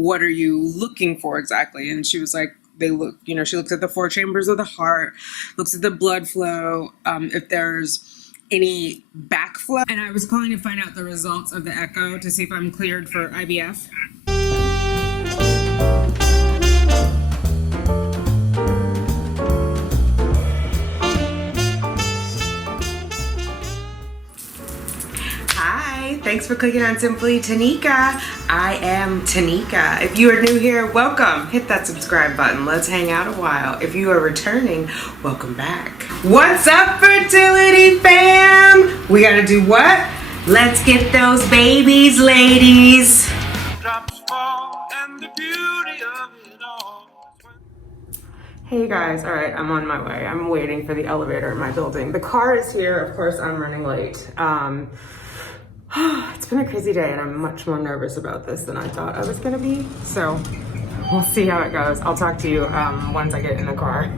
what are you looking for exactly? And she was like, they look, you know, she looks at the 4 chambers of the heart, looks at the blood flow, if there's any backflow. And I was calling to find out the results of the echo to see if I'm cleared for IVF. Thanks for clicking on Simply Tanika. I am Tanika. If you are new here, welcome. Hit that subscribe button. Let's hang out a while. If you are returning, welcome back. What's up, fertility fam? We gotta do what? Let's get those babies, ladies. Drops fall and the beauty of it all. Hey guys, all right, I'm on my way. I'm waiting for the elevator in my building. The car is here. Of course, I'm running late. It's been a crazy day and I'm much more nervous about this than I thought I was gonna be. So we'll see how it goes. I'll talk to you once I get in the car.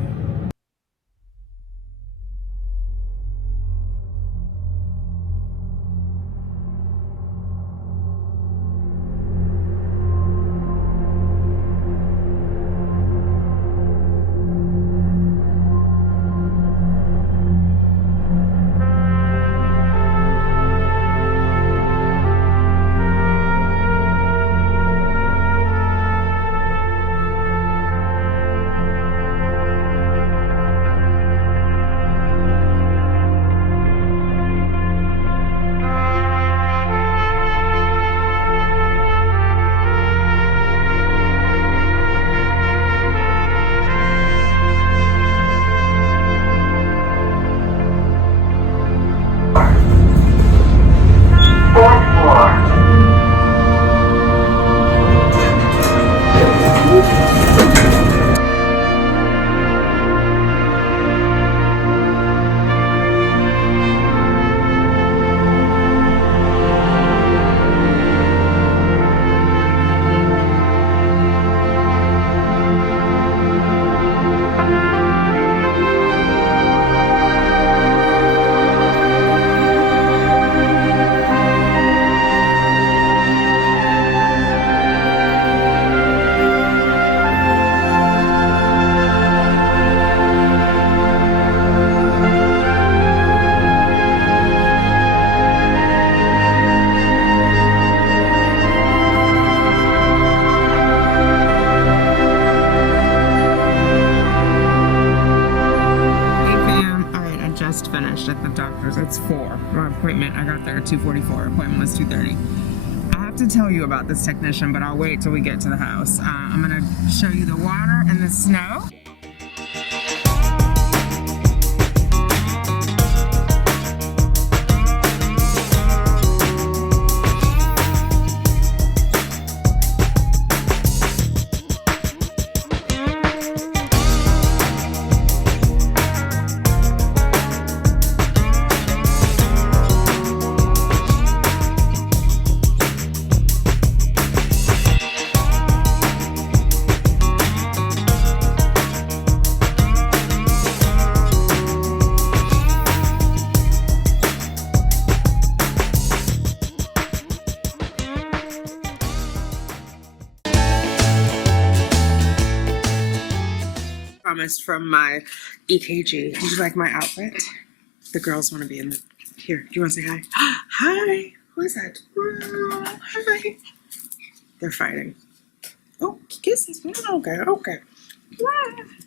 Finished at the doctor's. It's 4. My appointment, I got there at 2:44. Appointment was 2:30. I have to tell you about this technician, but I'll wait till we get to the house. I'm gonna show you the water and the snow. From my EKG. Did you like my outfit? The girls want to be in the... Here, do you want to say hi? Hi! Who is that? Oh, hi! They're fighting. Oh, kisses. Okay, okay.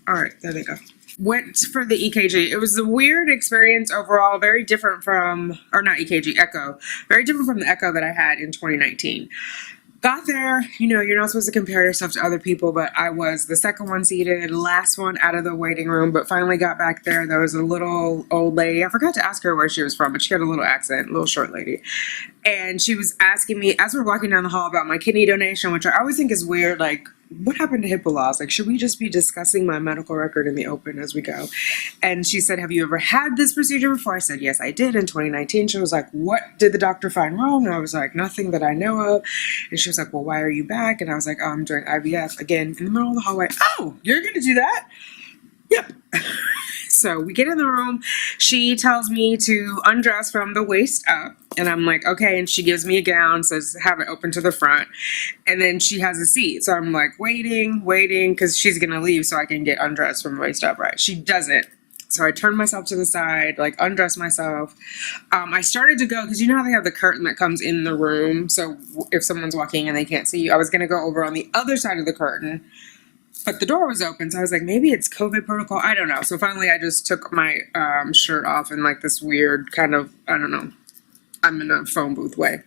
Alright, there they go. Went for the EKG. It was a weird experience overall, very different from... Or not EKG, echo. Very different from the echo that I had in 2019. Got there, you know, you're not supposed to compare yourself to other people, but I was the second one seated, last one out of the waiting room, but finally got back there. There was a little old lady. I forgot to ask her where she was from, but she had a little accent, a little short lady. And she was asking me, as we're walking down the hall, about my kidney donation, which I always think is weird, like, what happened to HIPAA laws? Like, should we just be discussing my medical record in the open as we go? And she said, have you ever had this procedure before? I said, yes, I did in 2019. She was like, what did the doctor find wrong? And I was like, nothing that I know of. And she was like, well, why are you back? And I was like, oh, I'm doing IVF again in the middle of the hallway. Oh, you're going to do that? Yep. So we get in the room. She tells me to undress from the waist up. And I'm like, okay. And she gives me a gown, says have it open to the front. And then she has a seat. So I'm like waiting, because she's going to leave so I can get undressed from the waist up, right? She doesn't. So I turned myself to the side, like undressed myself. I started to go, because you know how they have the curtain that comes in the room. So if someone's walking and they can't see you, I was going to go over on the other side of the curtain. But the door was open, so I was like, maybe it's COVID protocol. I don't know. So finally, I just took my shirt off in like this weird kind of, I don't know, I'm in a phone booth way.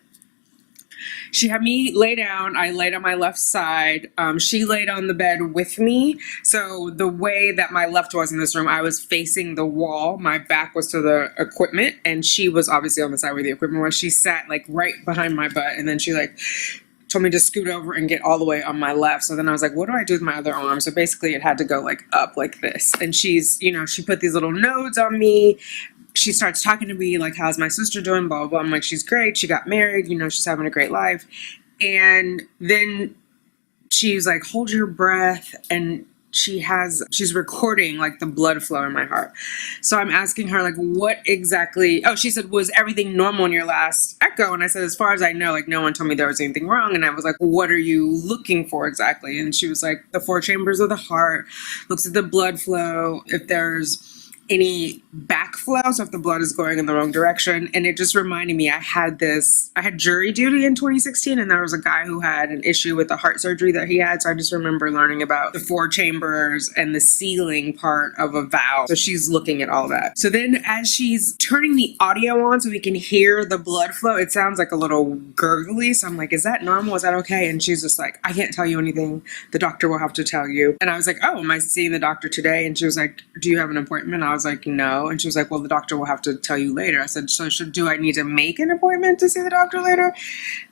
She had me lay down. I laid on my left side. She laid on the bed with me. So the way that my left was in this room, I was facing the wall. My back was to the equipment, and she was obviously on the side where the equipment was. She sat like right behind my butt, and then she like told me to scoot over and get all the way on my left. So then I was like, what do I do with my other arm? So basically it had to go like up like this. And she's, you know, she put these little nodes on me. She starts talking to me like, how's my sister doing? Blah, blah, blah. I'm like, she's great. She got married. You know, she's having a great life. And then she's like, hold your breath. And she's recording like the blood flow in my heart. So I'm asking her like, what exactly, she said, was everything normal in your last echo? And I said, as far as I know, like no one told me there was anything wrong. And I was like, what are you looking for exactly? And she was like, the 4 chambers of the heart, looks at the blood flow, if there's any backflow, so if the blood is going in the wrong direction. And it just reminded me, I had jury duty in 2016, and there was a guy who had an issue with the heart surgery that he had. So I just remember learning about the 4 chambers and the sealing part of a valve. So she's looking at all that. So then as she's turning the audio on so we can hear the blood flow, it sounds like a little gurgly. So I'm like, is that normal? Is that okay? And she's just like, I can't tell you anything. The doctor will have to tell you. And I was like, oh, am I seeing the doctor today? And she was like, do you have an appointment? I was like, no. And she was like, well, the doctor will have to tell you later. I said, so do I need to make an appointment to see the doctor later?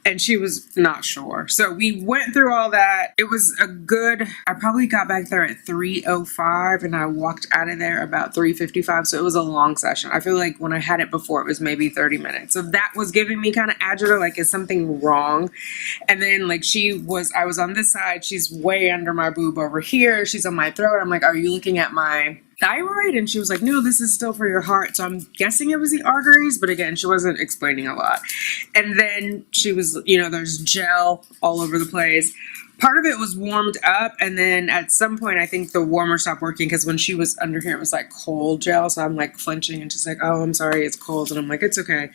And she was not sure. So we went through all that. It was I probably got back there at 3:05 and I walked out of there about 3:55. So it was a long session. I feel like when I had it before, it was maybe 30 minutes. So that was giving me kind of agita, like, is something wrong? And then like I was on this side. She's way under my boob over here. She's on my throat. I'm like, are you looking at my thyroid? And she was like, no, this is still for your heart. So I'm guessing it was the arteries, but again, she wasn't explaining a lot. And then she was, you know, there's gel all over the place. Part of it was warmed up, and then at some point I think the warmer stopped working, because when she was under here it was like cold gel. So I'm like flinching and just like, oh, I'm sorry, it's cold. And I'm like, it's okay.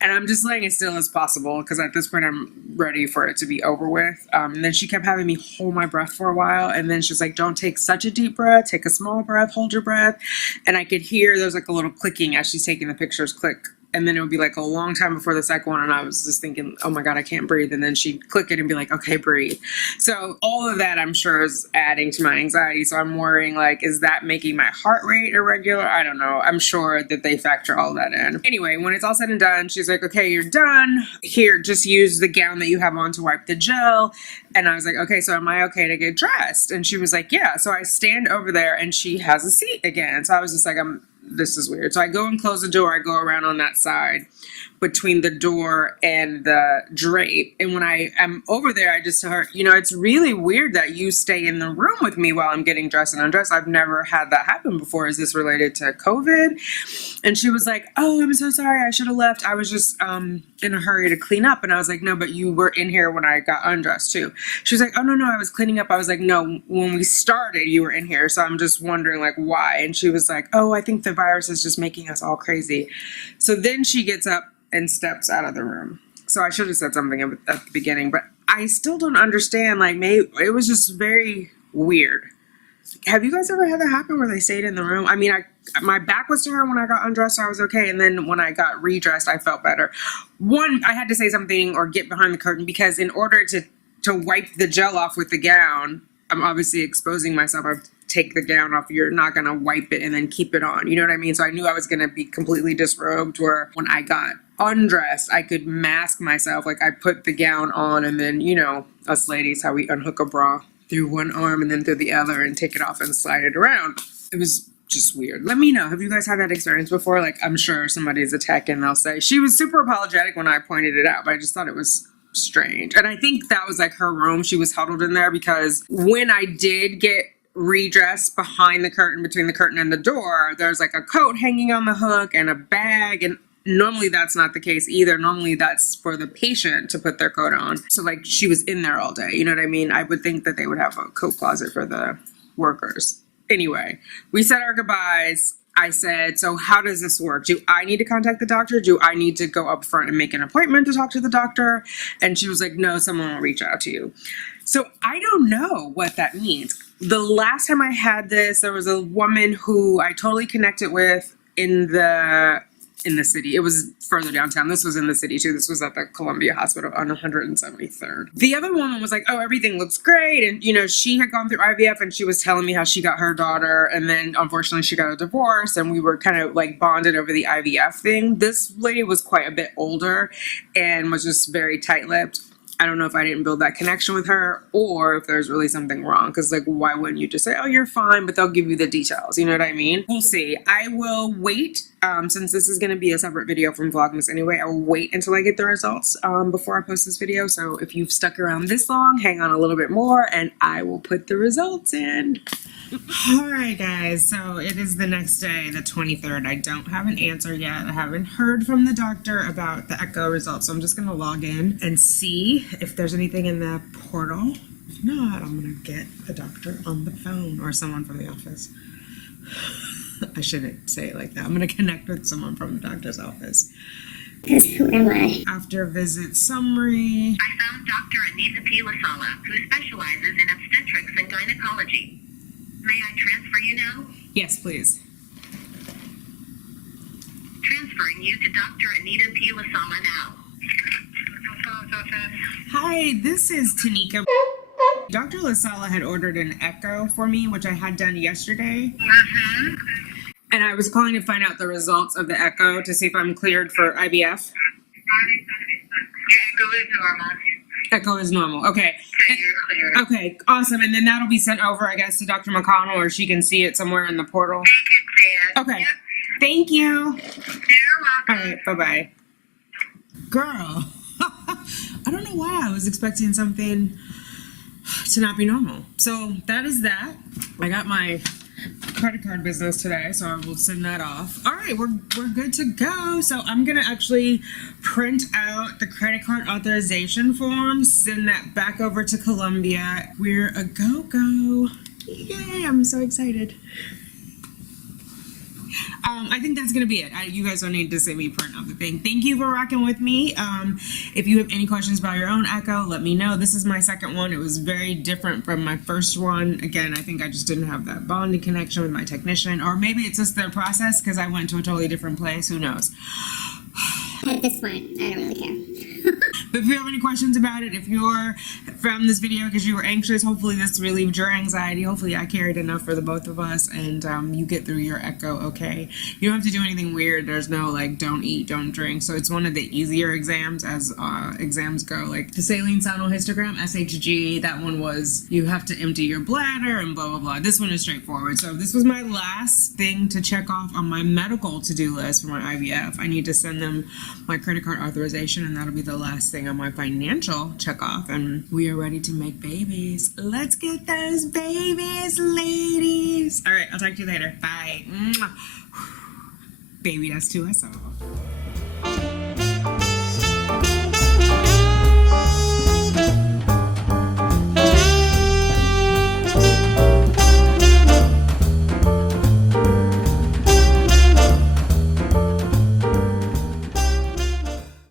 And I'm just laying as still as possible, because at this point I'm ready for it to be over with. And then she kept having me hold my breath for a while, and then she's like, don't take such a deep breath, take a small breath, hold your breath. And I could hear there's like a little clicking as she's taking the pictures, click. And then it would be like a long time before the second one. And I was just thinking, oh my God, I can't breathe. And then she'd click it and be like, okay, breathe. So all of that I'm sure is adding to my anxiety. So I'm worrying, like, is that making my heart rate irregular? I don't know. I'm sure that they factor all that in. Anyway, when it's all said and done, she's like, okay, you're done. Here, just use the gown that you have on to wipe the gel. And I was like, okay, so am I okay to get dressed? And she was like, yeah. So I stand over there and she has a seat again. So I was just like, this is weird. So I go and close the door. I go around on that side between the door and the drape. And when I am over there, I just tell her, you know, it's really weird that you stay in the room with me while I'm getting dressed and undressed. I've never had that happen before. Is this related to COVID? And she was like, oh, I'm so sorry. I should have left. I was just in a hurry to clean up. And I was like, no, but you were in here when I got undressed too. She was like, oh, no, I was cleaning up. I was like, no, when we started, you were in here. So I'm just wondering, like, why? And she was like, oh, I think the virus is just making us all crazy. So then she gets up and steps out of the room. So I should have said something at the beginning, but I still don't understand. Like, maybe it was just very weird. Have you guys ever had that happen where they stayed in the room? I mean, my back was to her when I got undressed, so I was okay. And then when I got redressed, I felt better. I had to say something or get behind the curtain, because in order to wipe the gel off with the gown, I'm obviously exposing myself. I take the gown off. You're not going to wipe it and then keep it on. You know what I mean? So I knew I was going to be completely disrobed, where when I got undressed, I could mask myself. Like, I put the gown on, and then, you know, us ladies, how we unhook a bra through one arm and then through the other and take it off and slide it around. It was just weird. Let me know. Have you guys had that experience before? Like, I'm sure somebody's a tech and they'll say, she was super apologetic when I pointed it out, but I just thought it was strange. And I think that was like her room. She was huddled in there, because when I did get redress behind the curtain, between the curtain and the door, there's like a coat hanging on the hook and a bag, and normally that's not the case either. Normally that's for the patient to put their coat on. So like she was in there all day, you know what I mean? I would think that they would have a coat closet for the workers. Anyway, we said our goodbyes. I said, so how does this work? Do I need to contact the doctor? Do I need to go up front and make an appointment to talk to the doctor? And she was like, no, someone will reach out to you. So I don't know what that means. The last time I had this, there was a woman who I totally connected with in the city. It was further downtown. This was in the city too. This was at the Columbia Hospital on 173rd. The other woman was like, oh, everything looks great. And, you know, she had gone through IVF and she was telling me how she got her daughter. And then unfortunately she got a divorce and we were kind of like bonded over the IVF thing. This lady was quite a bit older and was just very tight-lipped. I don't know if I didn't build that connection with her or if there's really something wrong. Because, like, why wouldn't you just say, oh, you're fine, but they'll give you the details. You know what I mean? We'll see. I will wait. Since this is going to be a separate video from Vlogmas anyway, I will wait until I get the results before I post this video. So if you've stuck around this long, hang on a little bit more and I will put the results in. Alright guys, so it is the next day, the 23rd. I don't have an answer yet. I haven't heard from the doctor about the echo results, so I'm just going to log in and see if there's anything in the portal. If not, I'm going to get the doctor on the phone or someone from the office. I shouldn't say it like that. I'm going to connect with someone from the doctor's office. Because who am I? After visit summary. I found Dr. Anita P. Lasala, who specializes in obstetrics and gynecology. May I transfer you now? Yes, please. Transferring you to Dr. Anita P. Lasala now. Hi, this is Tanika. Dr. Lasala had ordered an echo for me, which I had done yesterday. Mm-hmm. And I was calling to find out the results of the echo to see if I'm cleared for IVF. Your echo is normal. Echo is normal. Okay. So you're clear. Okay, awesome. And then that'll be sent over, I guess, to Dr. McConnell, or she can see it somewhere in the portal. Make it clear. Okay. Yep. Thank you. You're welcome. All right, bye-bye. Girl, I don't know why I was expecting something to not be normal. So that is that. I got my credit card business today, so I will send that off. All right, we're good to go. So I'm gonna actually print out the credit card authorization form, send that back over to Columbia. We're a go-go. Yay, I'm so excited. I think that's gonna be it. You guys don't need to see me print out the thing. Thank you for rocking with me. If you have any questions about your own echo, let me know. This is my second one. It was very different from my first one. Again, I think I just didn't have that bonding connection with my technician, or maybe it's just their process because I went to a totally different place. Who knows? At this point, I don't really care. But if you have any questions about it, if you're from this video because you were anxious, hopefully this relieved your anxiety. Hopefully I carried enough for the both of us, and you get through your echo okay. You don't have to do anything weird. There's no like don't eat, don't drink. So it's one of the easier exams as exams go. Like the saline sinus histogram, SHG, that one was you have to empty your bladder and blah blah blah. This one is straightforward. So this was my last thing to check off on my medical to-do list for my IVF. I need to send them my credit card authorization, and that'll be the last thing on my financial check off, and we are ready to make babies. Let's get those babies, ladies. All right, I'll talk to you later. Bye. Mwah. Baby, that's 2 SO.